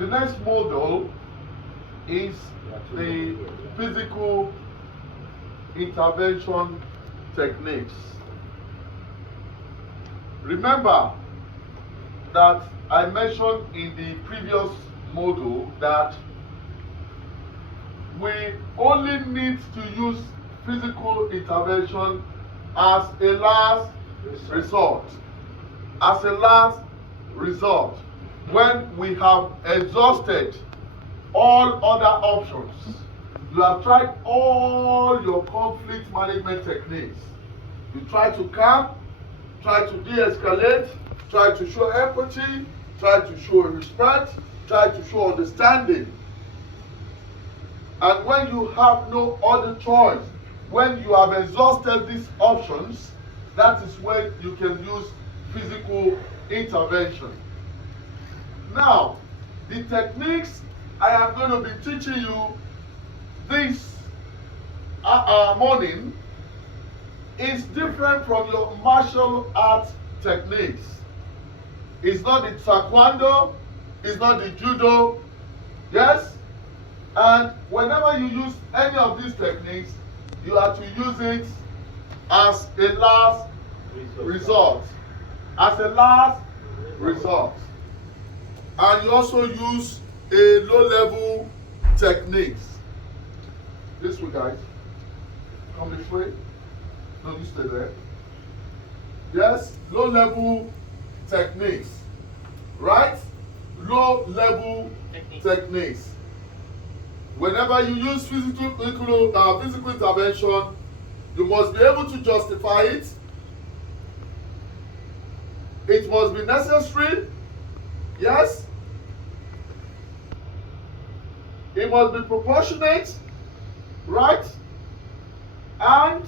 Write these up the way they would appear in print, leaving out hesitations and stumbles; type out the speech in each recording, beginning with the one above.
The next model is the physical intervention techniques. Remember that I mentioned in the previous module that we only need to use physical intervention as a last resort. As a last resort, when we have exhausted all other options. You have tried all your conflict management techniques. You try to calm, try to de-escalate, try to show empathy, try to show respect, try to show understanding. And when you have no other choice, when you have exhausted these options, that is when you can use physical intervention. Now, the techniques I am going to be teaching you this morning is different from your martial arts techniques. It's not the taekwondo, it's not the judo, yes? And whenever you use any of these techniques, you have to use it as a last resort. As a last resort. And you also use a low-level techniques. This way, guys. Come this way. No, you stay there. Yes, low-level techniques. Right? Low-level techniques. Whenever you use physical intervention, you must be able to justify it. It must be necessary. Yes. It must be proportionate, right? And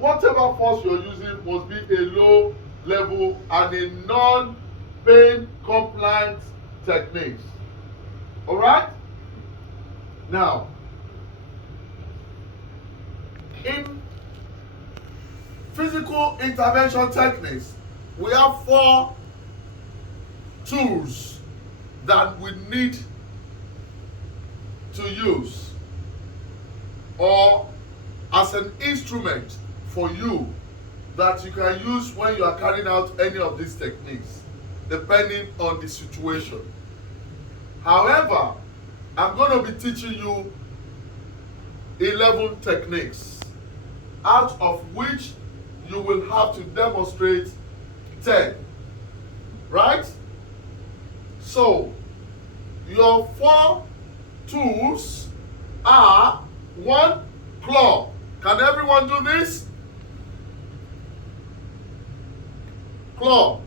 whatever force you're using must be a low level and a non-pain compliant technique. Alright? Now, in physical intervention techniques, we have 4 tools that we need to use, or as an instrument for you that you can use when you are carrying out any of these techniques, depending on the situation. However, I'm going to be teaching you 11 techniques, out of which you will have to demonstrate 10. Right? So, your 4 tools are 1, claw. Can everyone do this? Claw.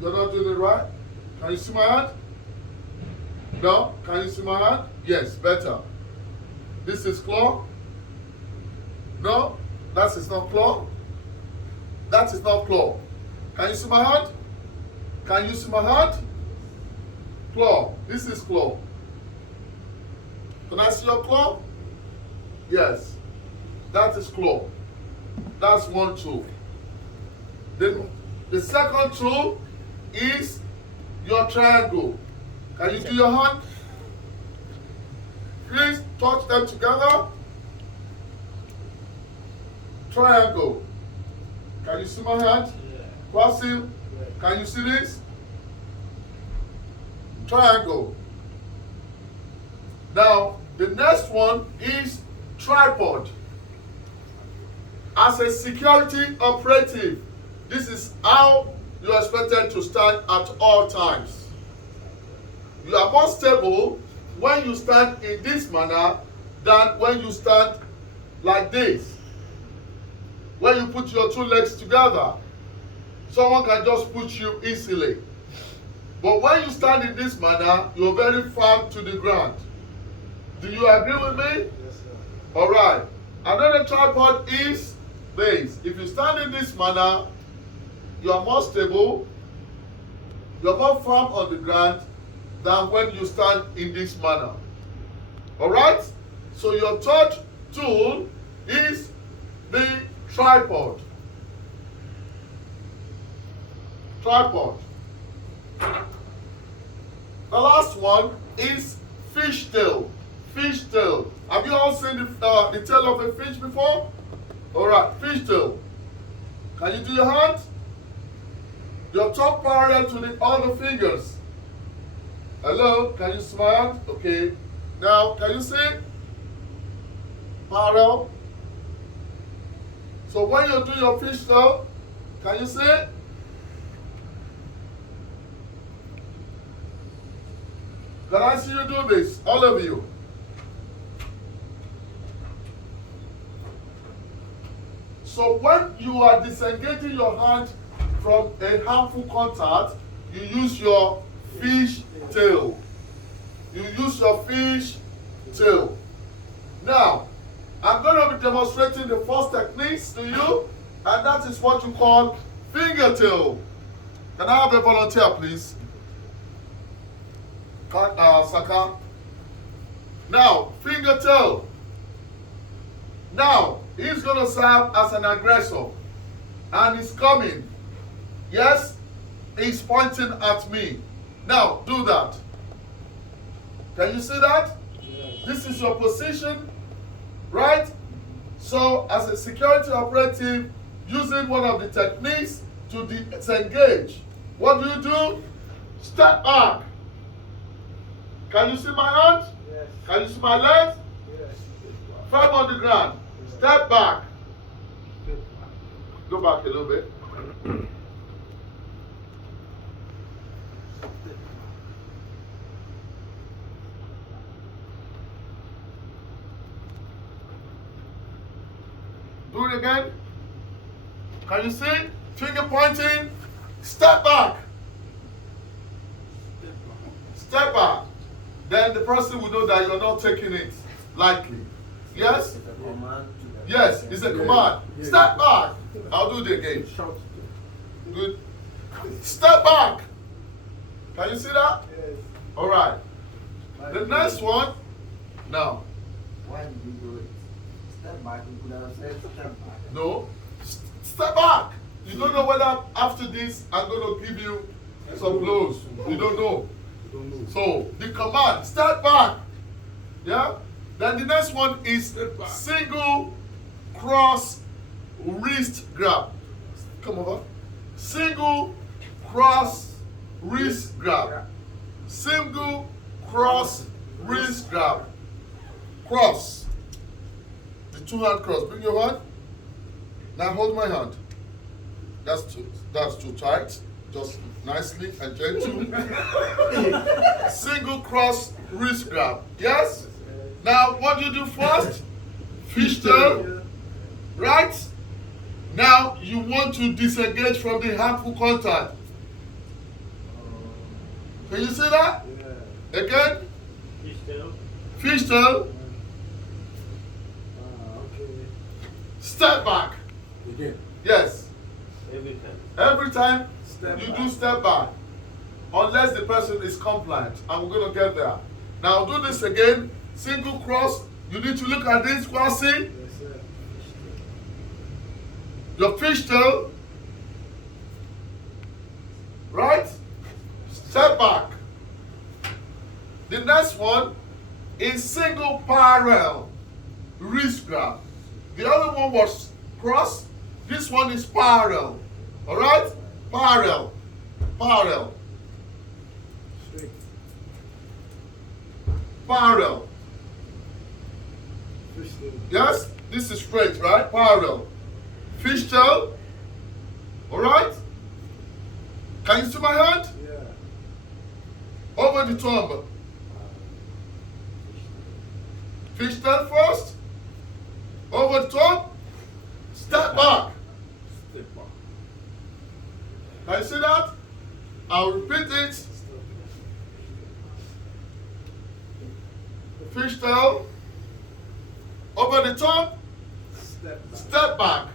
You're not doing it right? Can you see my hand? No? Can you see my hand? Yes, better. This is claw. No? That is not claw. That is not claw. Can you see my hand? Can you see my hand? Claw. This is claw. Can I see your claw? Yes. That is claw. That's one tool. The second tool is your triangle. Can you do your hand? Please touch them together. Triangle. Can you see my hand? Crossing. Can you see this? Triangle. Now, the next one is tripod. As a security operative, this is how you are expected to stand at all times. You are more stable when you stand in this manner than when you stand like this. When you put your 2 legs together, someone can just push you easily. But when you stand in this manner, you're very firm to the ground. Do you agree with me? Yes, sir. Alright. Another tripod is this. If you stand in this manner, you are more stable, you're more firm on the ground than when you stand in this manner. Alright? So your third tool is the tripod. Tripod. The last one is fishtail. Fishtail. Have you all seen the tail of a fish before? Alright, fishtail. Can you do your hand? Your top parallel to the other fingers. Hello, can you smile? Okay. Now, can you see? Parallel. So when you do your fishtail, can you see? Can I see you do this? All of you. So when you are disengaging your hand from a harmful contact, you use your fish tail. You use your fish tail. Now, I'm going to be demonstrating the first techniques to you, and that is what you call finger tail. Can I have a volunteer, please? Saka. Now, finger tail. Now, he's going to serve as an aggressor. And he's coming. Yes? He's pointing at me. Now, do that. Can you see that? Yes. This is your position, right? So, as a security operative, using one of the techniques to disengage, what do? Step back. Can you see my hand? Yes. Can you see my legs? Yes. Firm on the ground. Yes. Step back. Go back a little bit. Do it again. Can you see? Finger pointing. Step back. Step back. Then the person will know that you're not taking it lightly. Yes? Yes, it's a command. Step back. I'll do it again. Good. Step back. Can you see that? Yes. All right. The next one. Now. Why did you do it? Step back. You could have said step back. No. Step back. You don't know whether after this I'm going to give you some blows. You don't know. So the command, step back. Yeah? Then the next one is single cross wrist grab. Come over. Single cross wrist grab. Single cross wrist grab. Cross. The two hand cross. Bring your hand. Now hold my hand. That's too tight. Just nicely and gentle. Single cross wrist grab. Yes? Now what do you do first? Fishtail. Right? Now you want to disengage from the harmful contact. Can you see that? Yeah. Again? Fishtail. Fishtail. Okay. Step back. Again. Yes. Every time. Every time you do step back. Unless the person is compliant. And we're going to get there. Now do this again. Single cross. You need to look at this crossing. Yes, sir. Your fishtail. Right? Step back. The next one is single parallel wrist grab. The other one was cross. This one is parallel. Alright? Parallel. Parallel. Straight. Parallel. Yes? This is straight, right? Parallel. Fishtail. Alright? Can you see my hand? Yeah. Over the thumb. Fishtail first. Over the top. Step back. Step back. Can you see that? I'll repeat it. Fishtail. Over the top. Step back.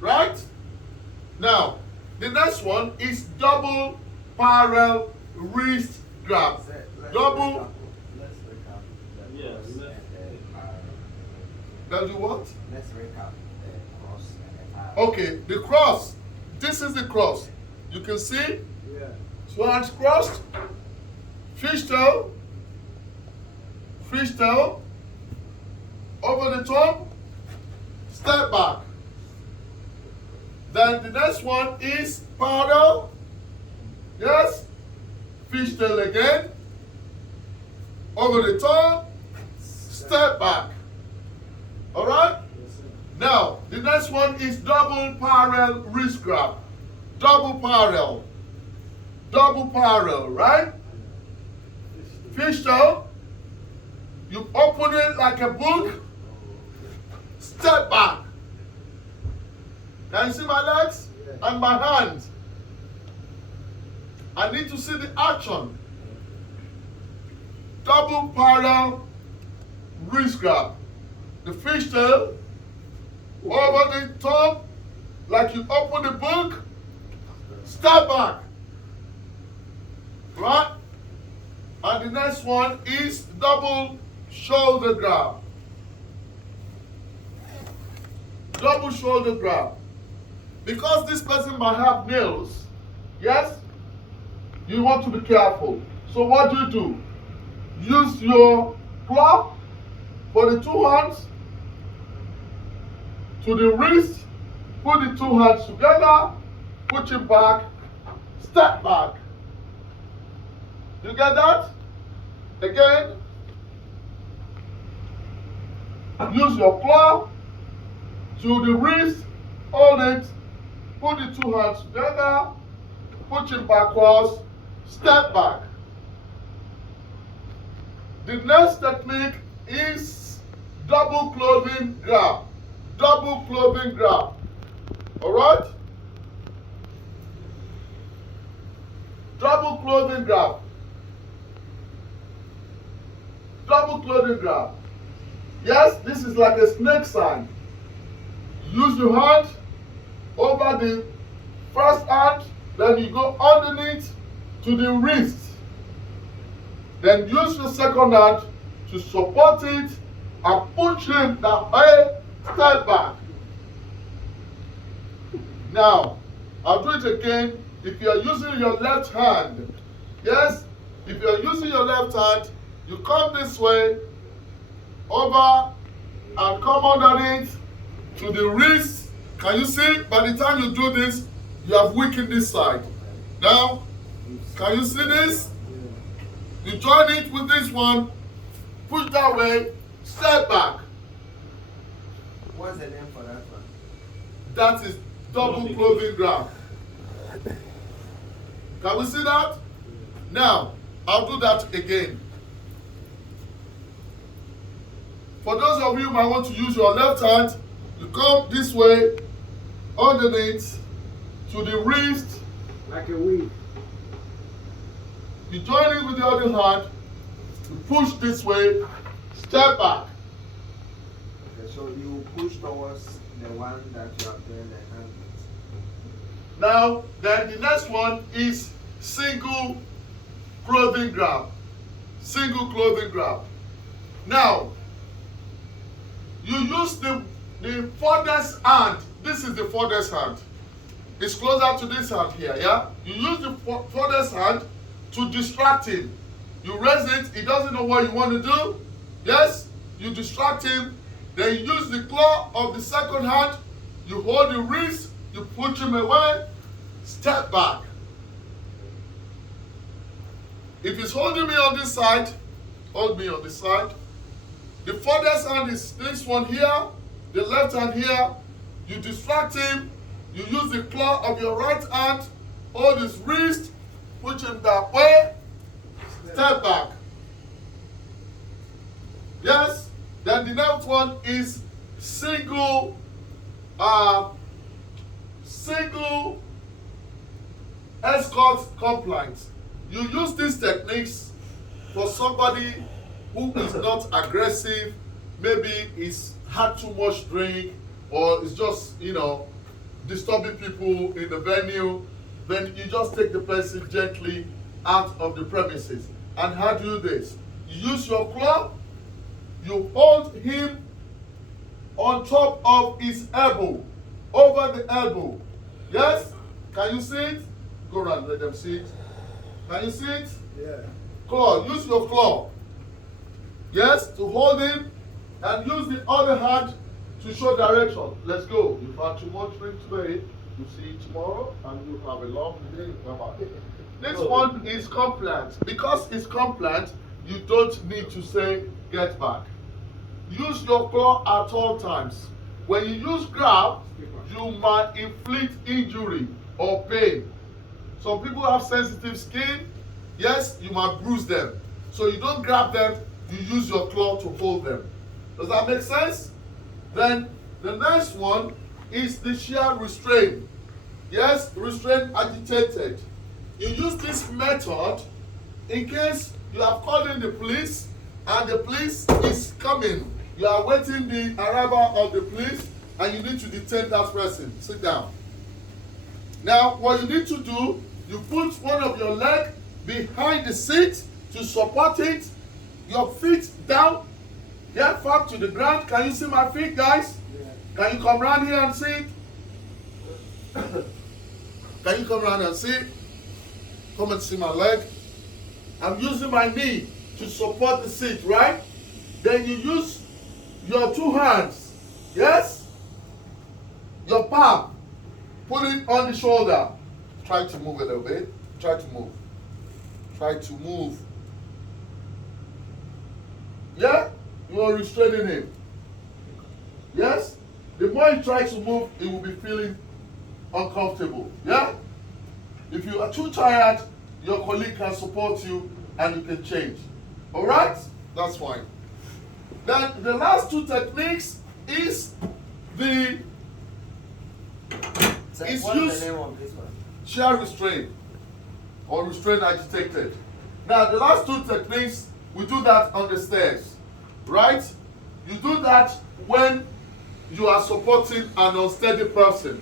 Right? Now, the next one is double parallel wrist grab. Double. Yes. They'll do what? Let's recap the cross and the Okay, the cross. This is the cross. You can see? Yeah. Two hands crossed. Fishtail. Fishtail. Over the top. Step back. Then the next one is parallel. Yes. Fishtail again. Over the top. Step back. Alright? Yes, sir. Now, the next one is double parallel wrist grab. Double parallel. Double parallel, right? Fishtail. You open it like a book. Step back. Can you see my legs and my hands? I need to see the action. Double parallel wrist grab. The fishtail over the top, like you open the book. Step back. Right? And the next one is double shoulder grab. Double shoulder grab. Because this person might have nails, yes, you want to be careful. So what do? Use your claw for the two hands to the wrist, put the two hands together, put it back, step back. You get that? Again, use your claw to the wrist, hold it, put the two hands together, push it backwards, step back. The next technique is double clothing grab. Double clothing grab. Alright? Double clothing grab. Double clothing grab. Yes, this is like a snake sign. Use your hand over the first hand, then you go underneath to the wrist. Then use your second hand to support it and push it that way, step back. Now, I'll do it again. If you are using your left hand, yes, if you are using your left hand, you come this way, over, and come underneath to the wrist. Can you see? By the time you do this, you have weakened this side. Now, can you see this? You join it with this one, push that way, step back. What's the name for that one? That is double clothing grab. Can we see that? Now, I'll do that again. For those of you who might want to use your left hand, you come this way, underneath, to the wrist. Like a weed. You join it with the other hand, you push this way, step back. Okay, so you push towards the one that you have done the hand with. Now, then the next one is single clothing grab. Single clothing grab. Now, you use the furthest hand. This is the furthest hand. It's closer to this hand here, yeah? You use the furthest hand to distract him. You raise it, he doesn't know what you want to do. Yes? You distract him. Then you use the claw of the second hand. You hold the wrist, you push him away, step back. If he's holding me on this side, hold me on this side. The furthest hand is this one here, the left hand here. You distract him, you use the claw of your right hand, hold his wrist, push him that way, step back. Yes? Then the next one is single escort compliance. You use these techniques for somebody who is not aggressive, maybe he's had too much drink, or is just, disturbing people in the venue. Then you just take the person gently out of the premises. And how do you do this? You use your claw, you hold him on top of his elbow, over the elbow. Yes? Can you see it? Go around, let them see it. Can you see it? Yeah. Claw, use your claw. Yes, to hold him, and use the other hand to show direction. Let's go. You've had too much drink today. You see it tomorrow, and you have a long day. This one is compliant. Because it's compliant, you don't need to say get back. Use your claw at all times. When you use grab, you might inflict injury or pain. Some people have sensitive skin. Yes, you might bruise them. So you don't grab them, you use your claw to hold them. Does that make sense? Then the next one is the sheer restraint. Yes, restraint agitated. You use this method in case you have called in the police and the police is coming. You are waiting the arrival of the police and you need to detain that person. Sit down. Now, what you need to do, you put one of your leg behind the seat to support it. Your feet down. Get back to the ground. Can you see my feet, guys? Yeah. Can you come around here and see? Can you come around and see? Come and see my leg. I'm using my knee to support the seat, right? Then you use your two hands. Yes? Your palm. Put it on the shoulder. Try to move a little bit. Try to move. Try to move. Yeah? You are restraining him. Yes? The more you try to move, he will be feeling uncomfortable. Yeah? If you are too tired, your colleague can support you and you can change. Alright? That's fine. Then the last two techniques is the So it's what's used the name of this one? sheer restraint or restraint agitated. Now the last two techniques, we do that on the stairs. Right? You do that when you are supporting an unsteady person.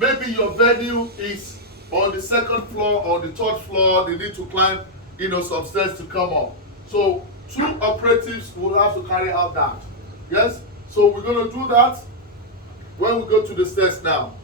Maybe your venue is on the second floor or the third floor. They need to climb, some stairs to come up. So two operatives will have to carry out that. Yes? So we're going to do that when we go to the stairs now.